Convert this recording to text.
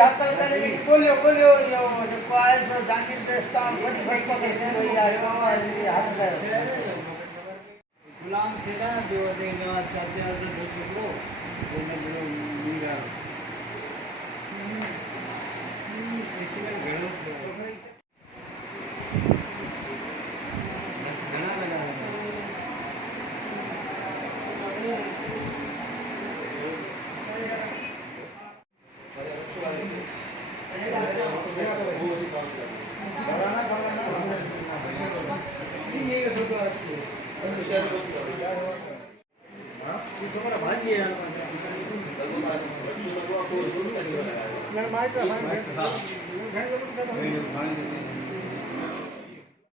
हफ्ता होता नहीं कि बोलियो बोलियो यो जो पाए जो जाकिर बेस्ता फटी फट पकड़ के यार ये हाथ में गुलाम सेना जो देने वाला चाहते हैं जो दूसरे को वो मैं जो मीरा इसी में घणो घना लगा है